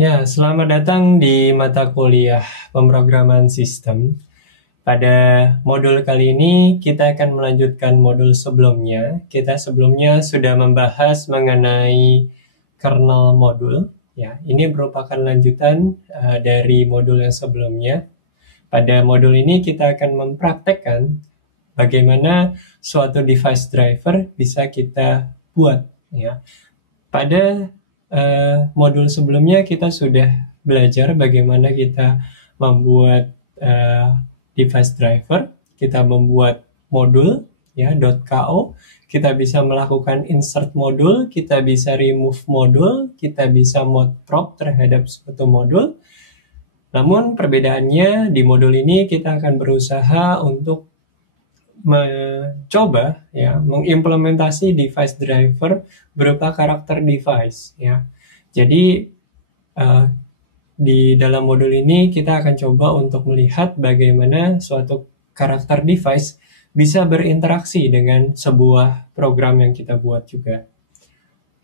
Ya, selamat datang di mata kuliah pemrograman sistem. Pada modul kali ini kita akan melanjutkan modul sebelumnya. Kita sebelumnya sudah membahas mengenai kernel modul. Ya, ini merupakan lanjutan dari modul yang sebelumnya. Pada modul ini kita akan mempraktekkan bagaimana suatu device driver bisa kita buat. Ya, pada modul sebelumnya kita sudah belajar bagaimana kita membuat device driver, kita membuat modul ya .ko, kita bisa melakukan insert modul, kita bisa remove modul, kita bisa mode prop terhadap suatu modul. Namun perbedaannya di modul ini kita akan berusaha untuk mencoba ya mengimplementasi device driver berupa karakter device ya. Jadi di dalam modul ini kita akan coba untuk melihat bagaimana suatu karakter device bisa berinteraksi dengan sebuah program yang kita buat juga.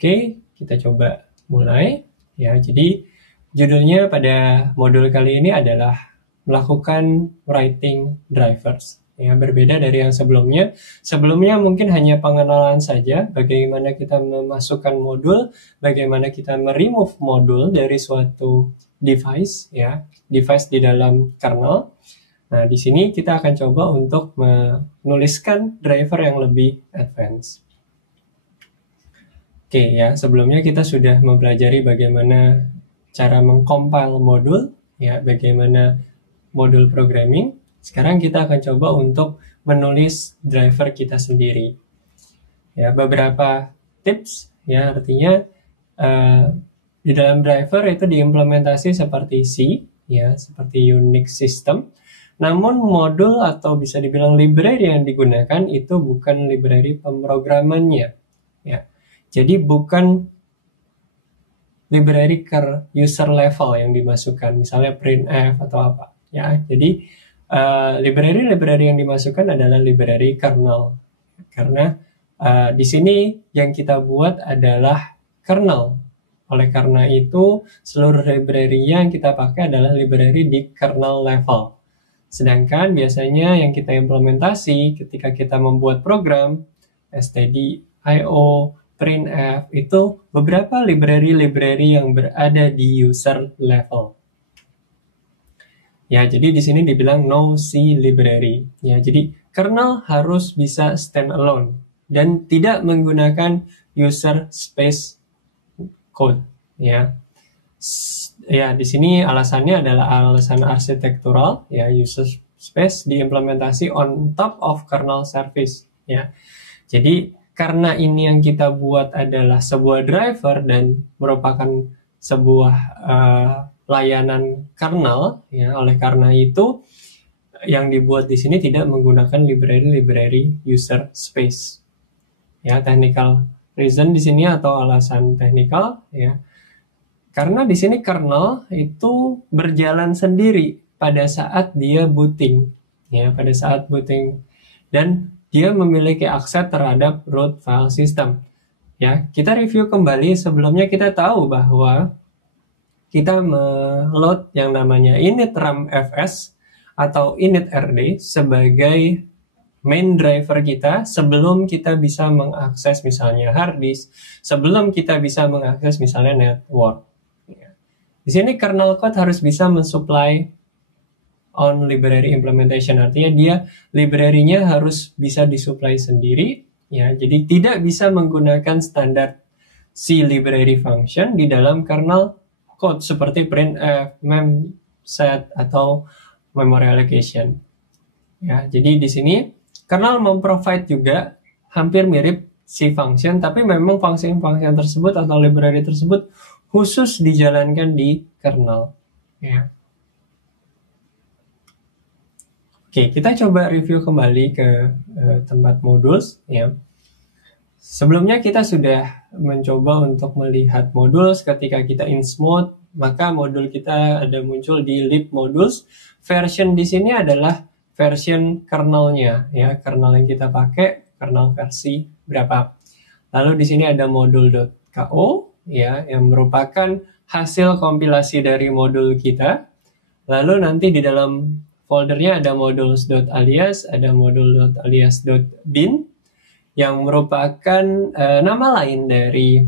Oke, kita coba mulai ya. Jadi judulnya pada modul kali ini adalah melakukan writing drivers. Ya, berbeda dari yang sebelumnya. Sebelumnya mungkin hanya pengenalan saja, bagaimana kita memasukkan modul, bagaimana kita meremove modul dari suatu device, ya, device di dalam kernel. Nah, di sini kita akan coba untuk menuliskan driver yang lebih advance. Oke, ya, sebelumnya kita sudah mempelajari bagaimana cara mengcompile modul, ya, bagaimana modul programming. Sekarang kita akan coba untuk menulis driver kita sendiri. Ya, beberapa tips ya, artinya di dalam driver itu diimplementasi seperti C ya, seperti Unix system. Namun modul atau bisa dibilang library yang digunakan itu bukan library pemrogramannya ya. Jadi bukan library ke user level yang dimasukkan, misalnya printf atau apa ya. Jadi library yang dimasukkan adalah library kernel, karena di sini yang kita buat adalah kernel. Oleh karena itu, seluruh library yang kita pakai adalah library di kernel level. Sedangkan biasanya yang kita implementasi ketika kita membuat program, stdio, printf, itu beberapa library yang berada di user level. Ya, jadi di sini dibilang no C library. Ya, jadi kernel harus bisa stand alone dan tidak menggunakan user space code. Ya, ya di sini alasannya adalah alasan arsitektural. Ya, user space diimplementasi on top of kernel service. Ya, jadi karena ini yang kita buat adalah sebuah driver dan merupakan sebuah layanan kernel, ya, oleh karena itu yang dibuat di sini tidak menggunakan library user space. Ya, technical reason di sini atau alasan teknikal ya. Karena di sini kernel itu berjalan sendiri pada saat dia booting, ya, pada saat booting, dan dia memiliki akses terhadap root file system. Ya, kita review kembali. Sebelumnya kita tahu bahwa kita meload yang namanya init-ram-fs atau init-rd sebagai main driver kita sebelum kita bisa mengakses misalnya hard disk, sebelum kita bisa mengakses misalnya network. Di sini kernel code harus bisa mensupply on library implementation, artinya dia library-nya harus bisa disupply sendiri, ya. Jadi tidak bisa menggunakan standar C library function di dalam kernel code seperti printf, memset atau memory allocation. Ya, jadi di sini kernel memprovide juga hampir mirip C function, tapi memang function-function tersebut atau library tersebut khusus dijalankan di kernel. Ya. Oke, kita coba review kembali ke tempat modules. Ya. Sebelumnya kita sudah mencoba untuk melihat modules. Ketika kita ins mode, maka modul kita ada muncul di lib modules. Version di sini adalah version kernelnya, ya, kernel yang kita pakai, kernel versi berapa. Lalu di sini ada modul.ko, ya, yang merupakan hasil kompilasi dari modul kita. Lalu nanti di dalam foldernya ada modules.alias, ada module.alias.bin yang merupakan nama lain dari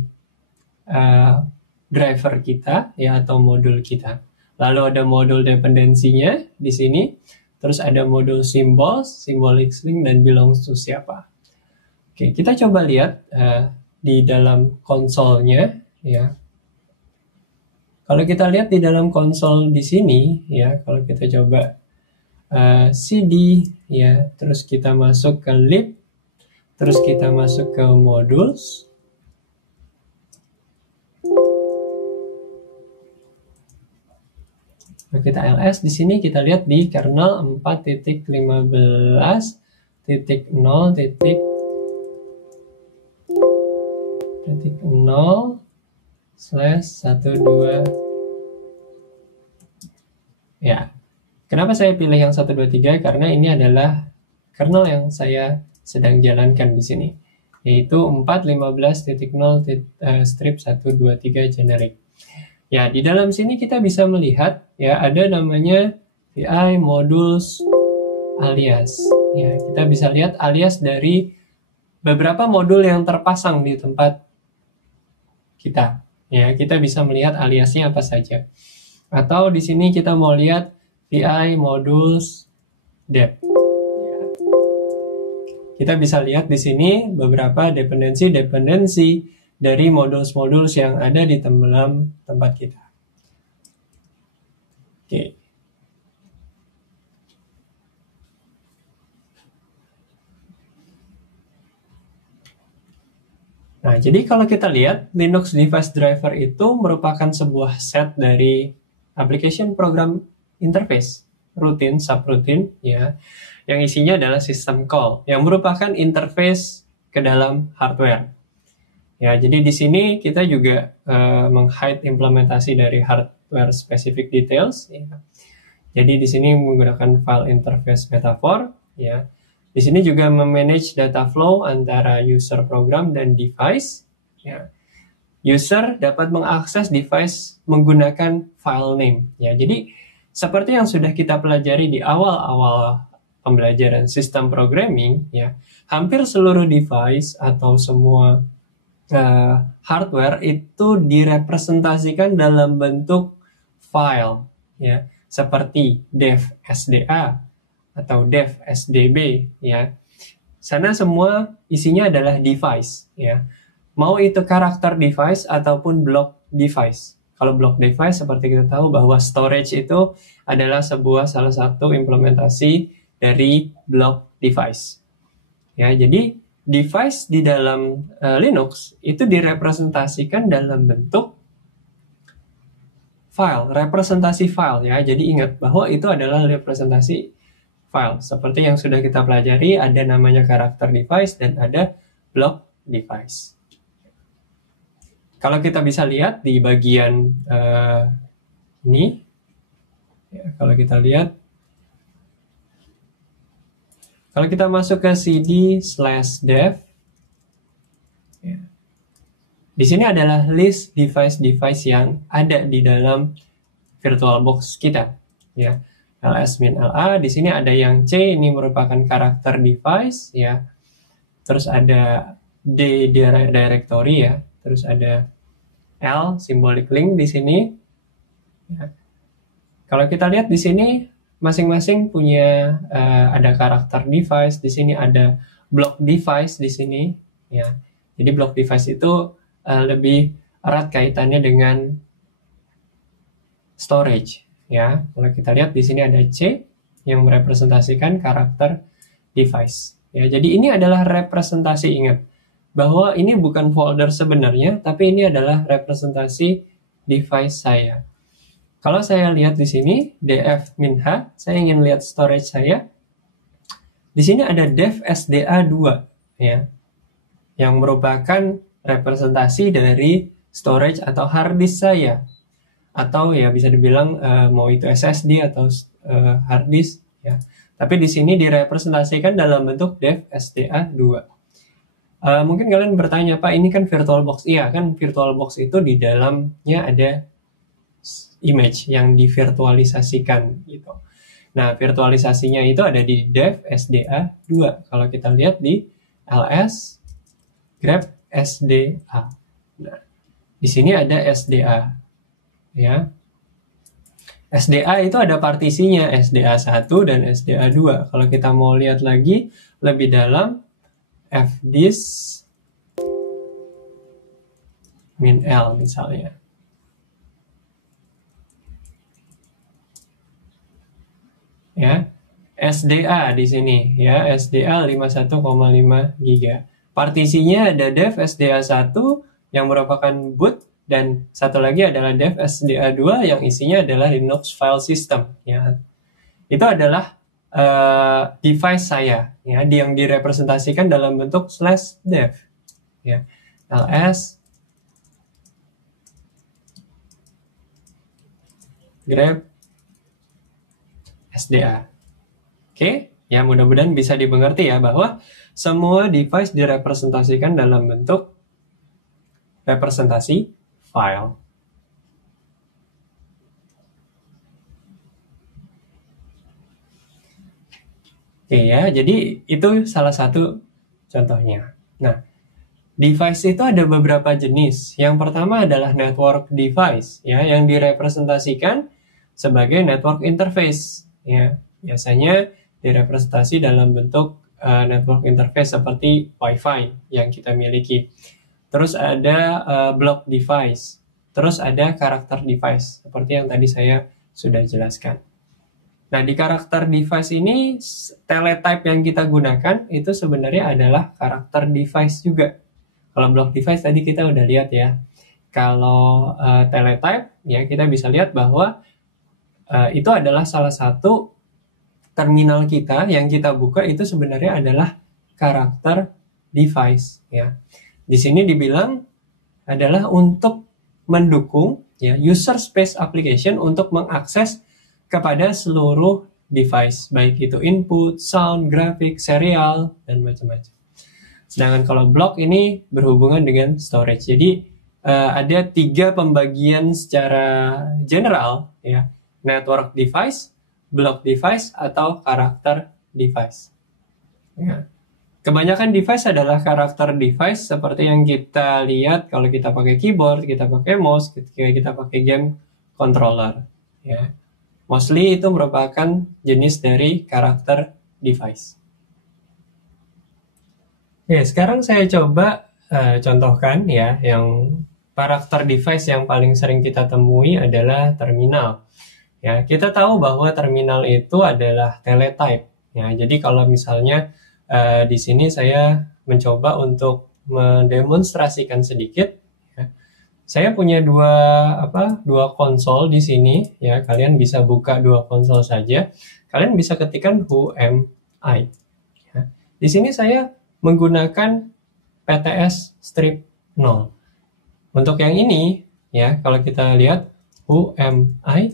driver kita ya atau modul kita. Lalu ada modul dependensinya di sini, terus ada modul symbols, symbolic link dan belongs to siapa. Oke, kita coba lihat di dalam konsolnya ya. Kalau kita lihat di dalam konsol di sini ya, kalau kita coba cd ya, terus kita masuk ke lib, terus kita masuk ke modules. Nah, kita ls di sini kita lihat di kernel 4.15.0/12 ya. Kenapa saya pilih yang 123? Karena ini adalah kernel yang saya sedang jalankan di sini, yaitu 4.15.0/123 generic. Ya, di dalam sini kita bisa melihat ya ada namanya vi modules alias. Ya, kita bisa lihat alias dari beberapa modul yang terpasang di tempat kita. Ya, kita bisa melihat aliasnya apa saja. Atau di sini kita mau lihat vi modules dep. Ya. Kita bisa lihat di sini beberapa dependensi dari modules yang ada di dalam tempat kita. Oke. Nah, jadi kalau kita lihat Linux Device Driver itu merupakan sebuah set dari application program interface, rutin, subrutin, ya, yang isinya adalah system call, yang merupakan interface ke dalam hardware. Ya, jadi di sini kita juga meng-hide implementasi dari hardware specific details. Ya. Jadi di sini menggunakan file interface metaphor. Ya. Di sini juga memanage data flow antara user program dan device. Ya. User dapat mengakses device menggunakan file name. Ya, jadi seperti yang sudah kita pelajari di awal-awal pembelajaran sistem programming, ya, hampir seluruh device atau semua hardware itu direpresentasikan dalam bentuk file, ya, seperti dev SDA atau dev SDB, ya. Sana semua isinya adalah device, ya. Mau itu karakter device ataupun block device. Kalau block device seperti kita tahu bahwa storage itu adalah salah satu implementasi dari block device. Ya, jadi device di dalam Linux itu direpresentasikan dalam bentuk file, representasi file ya. Jadi ingat bahwa itu adalah representasi file. Seperti yang sudah kita pelajari, ada namanya karakter device dan ada block device. Kalau kita bisa lihat di bagian ini, ya, kalau kita lihat, kalau kita masuk ke cd/dev, ya, di sini adalah list device-device yang ada di dalam VirtualBox kita. Ya, ls-la, di sini ada yang C, ini merupakan karakter device, ya. Terus ada D directory, ya. Terus ada L, symbolic link di sini. Ya. Kalau kita lihat di sini, masing-masing punya ada karakter device, di sini ada block device di sini, ya. Jadi block device itu lebih erat kaitannya dengan storage, ya. Kalau kita lihat di sini ada C yang merepresentasikan karakter device. Ya, jadi ini adalah representasi, ingat bahwa ini bukan folder sebenarnya, tapi ini adalah representasi device saya. Kalau saya lihat di sini, df-h, saya ingin lihat storage saya. Di sini ada dev SDA2, ya, yang merupakan representasi dari storage atau hard disk saya. Atau ya bisa dibilang mau itu SSD atau hard disk, ya. Tapi di sini direpresentasikan dalam bentuk dev SDA2. Mungkin kalian bertanya, Pak, ini kan VirtualBox. Iya, kan VirtualBox itu di dalamnya ada image yang divirtualisasikan gitu. Nah, virtualisasinya itu ada di dev SDA 2. Kalau kita lihat di ls grep SDA. Nah, di sini ada SDA ya. SDA itu ada partisinya SDA 1 dan SDA 2. Kalau kita mau lihat lagi lebih dalam, fdisk min L misalnya. Ya, SDA di sini ya, SDA 51,5 GB. Partisinya ada dev SDA 1 yang merupakan boot, dan satu lagi adalah dev SDA 2 yang isinya adalah Linux file system ya. Itu adalah device saya ya, yang direpresentasikan dalam bentuk /dev ya. ls grep SDA. Oke, ya mudah-mudahan bisa dimengerti ya bahwa semua device direpresentasikan dalam bentuk representasi file. Oke ya, jadi itu salah satu contohnya. Nah, device itu ada beberapa jenis. Yang pertama adalah network device ya, yang direpresentasikan sebagai network interface ya. Biasanya direpresentasi dalam bentuk network interface seperti Wi-Fi yang kita miliki. Terus ada block device. Terus ada karakter device seperti yang tadi saya sudah jelaskan. Nah, di karakter device ini teletype yang kita gunakan itu sebenarnya adalah karakter device juga. Kalau block device tadi kita udah lihat ya. Kalau teletype ya kita bisa lihat bahwa itu adalah salah satu terminal kita yang kita buka itu sebenarnya adalah karakter device ya. Di sini dibilang adalah untuk mendukung ya user space application untuk mengakses kepada seluruh device, baik itu input, sound, grafik, serial, dan macam-macam. Sedangkan kalau block ini berhubungan dengan storage. Jadi ada 3 pembagian secara general ya, network device, block device, atau karakter device. Ya. Kebanyakan device adalah karakter device seperti yang kita lihat kalau kita pakai keyboard, kita pakai mouse, kita pakai game controller. Ya. Mostly itu merupakan jenis dari karakter device. Oke, sekarang saya coba contohkan ya, yang karakter device yang paling sering kita temui adalah terminal. Ya, kita tahu bahwa terminal itu adalah teletype. Ya, jadi kalau misalnya di sini saya mencoba untuk mendemonstrasikan sedikit. Saya punya dua konsol di sini ya. Kalian bisa buka 2 konsol saja. Kalian bisa ketikkan who am I. Ya. Di sini saya menggunakan PTS strip 0. Untuk yang ini ya, kalau kita lihat who am I,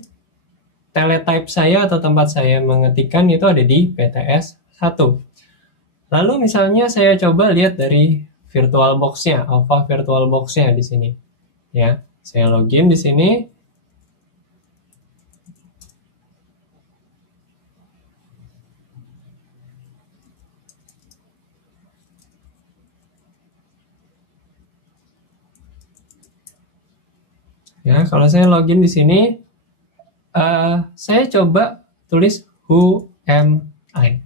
teletype saya atau tempat saya mengetikkan itu ada di PTS 1. Lalu misalnya saya coba lihat dari VirtualBox-nya, Alpha VirtualBox-nya di sini. Ya, saya login di sini. Ya, kalau saya login di sini, saya coba tulis who am I.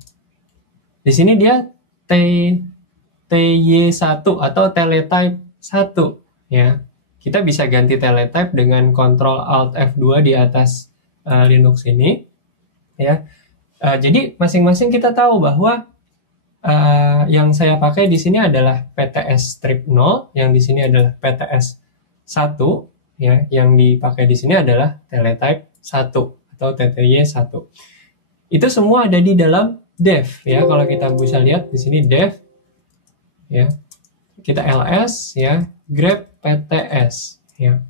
Di sini dia TY1 atau teletype 1 ya. Kita bisa ganti teletype dengan Ctrl Alt F2 di atas Linux ini ya. Jadi masing-masing kita tahu bahwa yang saya pakai di sini adalah PTS strip 0, yang di sini adalah PTS 1 ya, yang dipakai di sini adalah teletype 1 atau TTY1. Itu semua ada di dalam dev ya. Kalau kita bisa lihat di sini dev ya. Kita ls ya, grep PTS ya.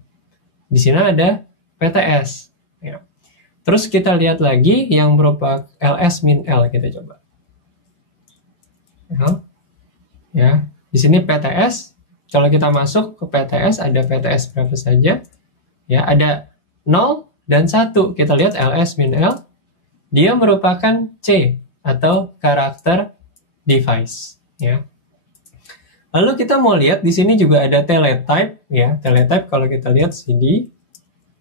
Di sini ada PTS ya. Terus kita lihat lagi yang berupa ls min l, kita coba. Ya. Di sini PTS, kalau kita masuk ke PTS ada PTS berapa saja? Ya, ada 0, dan 1. Kita lihat ls min l, dia merupakan C atau karakter device, ya. Lalu kita mau lihat di sini juga ada teletype, ya. Teletype kalau kita lihat cd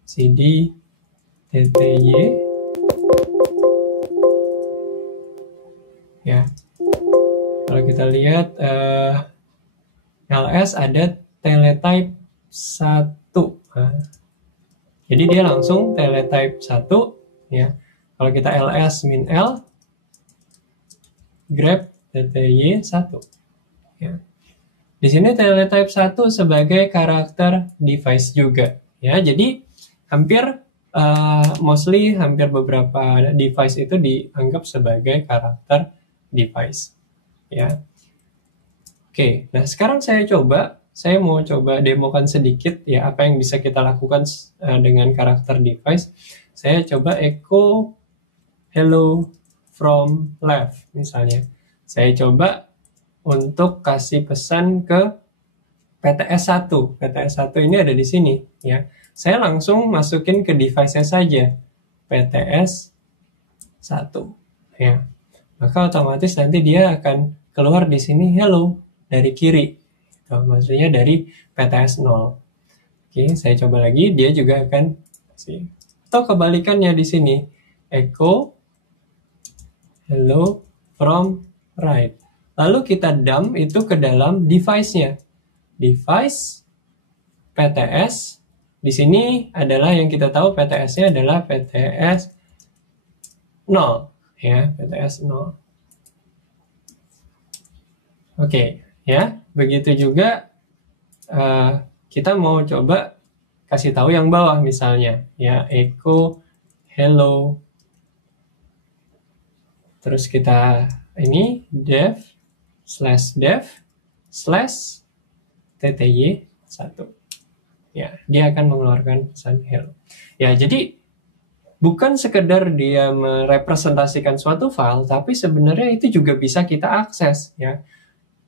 tty, ya. Kalau kita lihat ls ada teletype 1. Nah, jadi dia langsung teletype 1, ya. Kalau kita ls min l grep tty 1, ya. Di sini teletype 1 sebagai karakter device juga, ya. Jadi hampir mostly hampir beberapa device itu dianggap sebagai karakter device, ya. Oke, nah sekarang saya mau coba demokan sedikit ya apa yang bisa kita lakukan dengan karakter device. Saya coba echo hello from left misalnya. Saya coba untuk kasih pesan ke PTS1. PTS1 ini ada di sini ya. Saya langsung masukin ke device-nya saja. PTS1 ya. Maka otomatis nanti dia akan keluar di sini hello dari kiri. Maksudnya dari PTS 0. Oke, saya coba lagi, dia juga akan kasih. Atau kebalikannya di sini, echo hello from right. Lalu kita dump itu ke dalam device-nya. Device PTS, di sini adalah yang kita tahu PTS-nya adalah PTS 0, ya, PTS 0. Oke. Ya, begitu juga kita mau coba kasih tahu yang bawah misalnya, ya, echo hello. Terus kita ini dev/tty1. Ya, dia akan mengeluarkan pesan hello. Ya, jadi bukan sekedar dia merepresentasikan suatu file, tapi sebenarnya itu juga bisa kita akses, ya.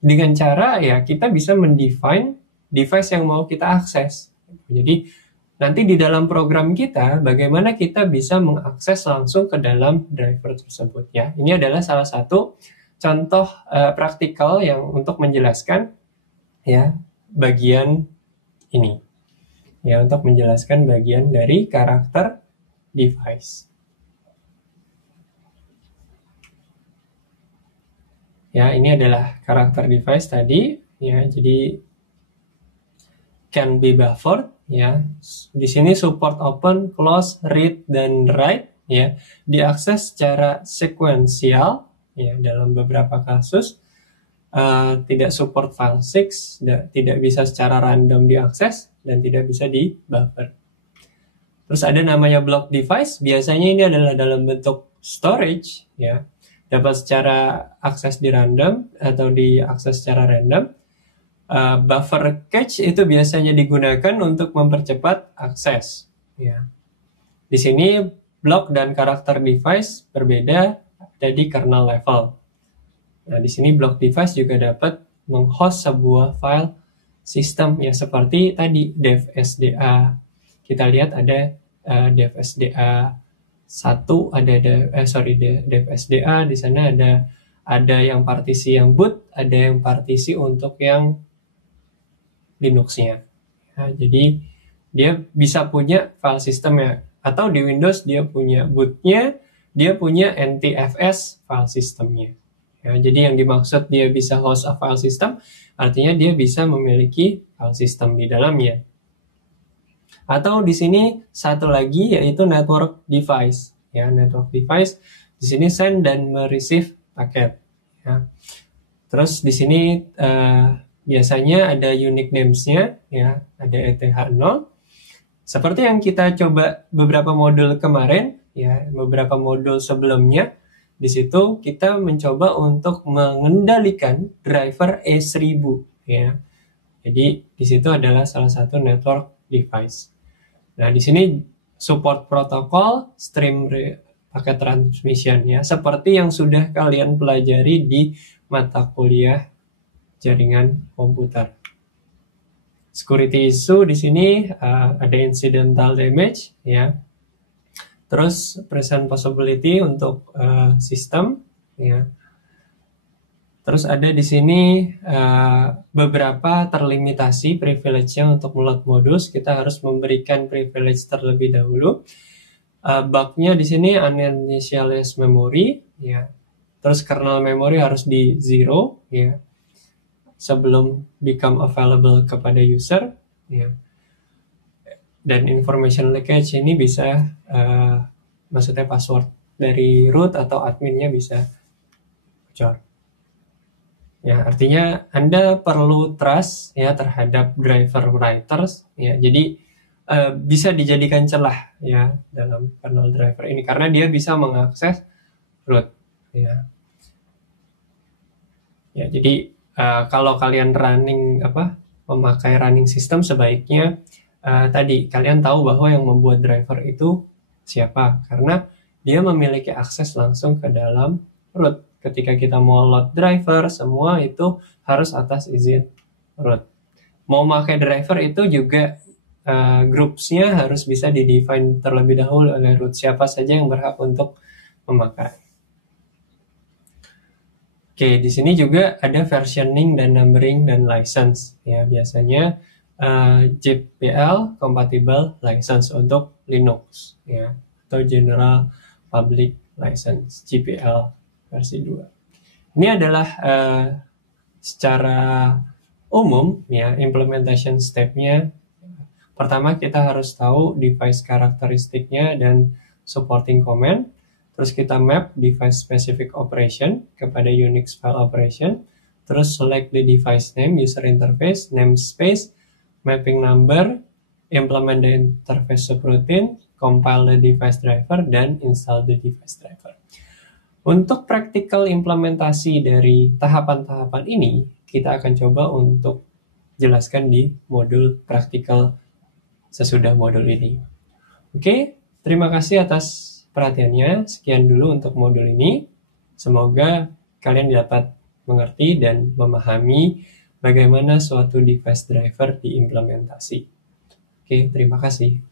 Dengan cara ya kita bisa mendefine device yang mau kita akses. Jadi nanti di dalam program kita bagaimana kita bisa mengakses langsung ke dalam driver tersebut ya. Ini adalah salah satu contoh praktikal yang untuk menjelaskan ya bagian ini. Ya, untuk menjelaskan bagian dari karakter device. Ya, ini adalah karakter device tadi, ya. Jadi can be buffered, ya. Di sini support open, close, read dan write, ya. Diakses secara sekuensial, ya. Dalam beberapa kasus tidak support file 6, tidak bisa secara random diakses dan tidak bisa di buffer. Terus ada namanya block device, biasanya ini adalah dalam bentuk storage, ya. Dapat secara akses di random atau diakses secara random. Buffer cache itu biasanya digunakan untuk mempercepat akses. Ya. Di sini block dan karakter device berbeda, ada di kernel level. Nah, di sini block device juga dapat menghost sebuah file sistem ya seperti tadi dev/sda. Kita lihat ada dev/sda 1 ada dev/sda, di sana ada yang partisi yang boot, ada yang partisi untuk yang Linux-nya. Ya, jadi dia bisa punya file system ya, atau di Windows dia punya bootnya, dia punya NTFS file systemnya. Ya, jadi yang dimaksud dia bisa host a file system, artinya dia bisa memiliki file system di dalamnya. Atau di sini satu lagi yaitu network device. Ya, network device di sini send dan receive paket. Ya. Terus di sini biasanya ada unique names-nya, ya, ada ETH0. Seperti yang kita coba beberapa modul kemarin, ya, beberapa modul sebelumnya, di situ kita mencoba untuk mengendalikan driver E1000, ya. Jadi di situ adalah salah satu network device. Nah, di sini support protokol stream paket transmission ya, seperti yang sudah kalian pelajari di mata kuliah jaringan komputer. Security issue di sini ada incidental damage ya. Terus present possibility untuk sistem, ya. Terus ada di sini beberapa terlimitasi privilege-nya untuk load modus. Kita harus memberikan privilege terlebih dahulu. Bug-nya di sini uninitialized memory, ya. Terus kernel memory harus di 0, ya, sebelum become available kepada user, ya. Dan information leakage ini bisa, maksudnya password dari root atau adminnya bisa bocor. Ya, artinya Anda perlu trust ya terhadap driver writers, ya. Jadi bisa dijadikan celah ya dalam kernel driver ini karena dia bisa mengakses root, ya. Ya, jadi kalau kalian memakai running system, sebaiknya tadi kalian tahu bahwa yang membuat driver itu siapa, karena dia memiliki akses langsung ke dalam root. Ketika kita mau load driver, semua itu harus atas izin root. Mau pakai driver itu juga groups-nya harus bisa di-define terlebih dahulu oleh root, siapa saja yang berhak untuk memakai. Oke, di sini juga ada versioning dan numbering dan license. Ya, biasanya GPL compatible license untuk Linux, ya, atau General Public License GPL versi 2. Ini adalah secara umum ya implementation step-nya. Pertama kita harus tahu device karakteristiknya dan supporting command. Terus kita map device specific operation kepada Unix file operation. Terus select the device name, user interface, namespace, mapping number, implement the interface subroutine, compile the device driver, dan install the device driver. Untuk practical implementasi dari tahapan-tahapan ini, kita akan coba untuk jelaskan di modul praktikal sesudah modul ini. Oke, terima kasih atas perhatiannya. Sekian dulu untuk modul ini. Semoga kalian dapat mengerti dan memahami bagaimana suatu device driver diimplementasi. Oke, terima kasih.